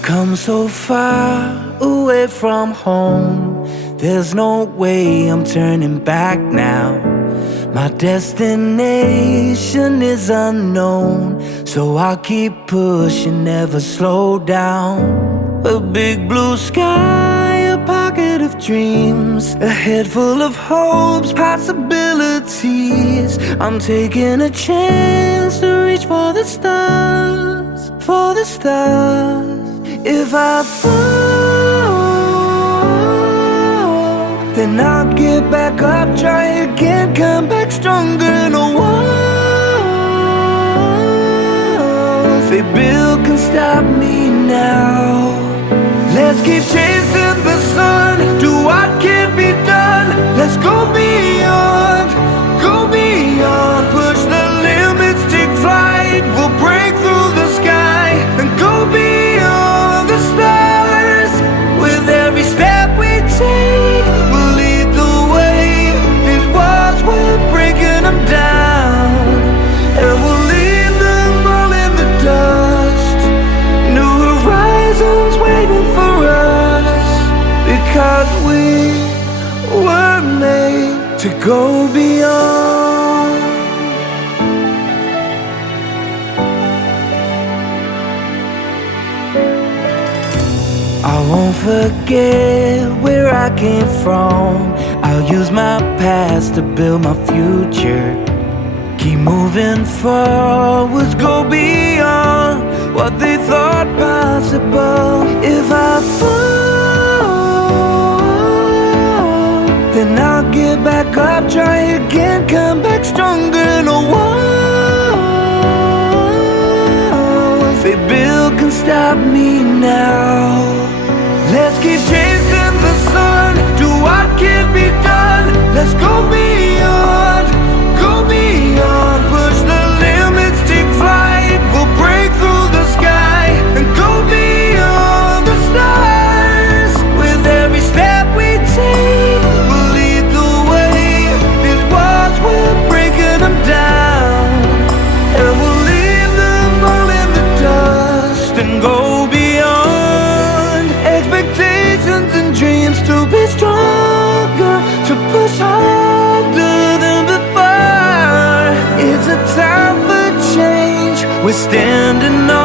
We've come so far away from home. There's no way I'm turning back now. My destination is unknown, so I'll keep pushing, never slow down. A big blue sky, a pocket of dreams, a head full of hopes, possibilities. I'm taking a chance to reach for the stars, for the stars. If I fall, then I'll get back up, try again, come back stronger. No walls they build can stop me now. Let's keep chasing the sun, do what can be done. Let's go beyond, push the limits, take flight. We'll break through the sky and go beyond the stars. With every step we take, we'll lead the way. These walls, we're breaking them down, and we'll leave them all in the dust. New horizons waiting for us, because we were made to go beyond. I won't forget where I came from. I'll use my past to build my future. Keep moving forwards, go beyond what they thought possible. If I fall, then I'll get back up, try again, come back stronger. No walls they build can stop me now. Let's keep chasing the sun, do what can be done. Let's go beyond, push the limits, take flight. We'll break through the sky and go beyond the stars. With every step we take, we'll lead the way. These walls, we're breaking them down, and we'll leave them all in the dust and go beyond. Expectations and dreams to be stronger, to push harder than before. It's a time for change, we're standing on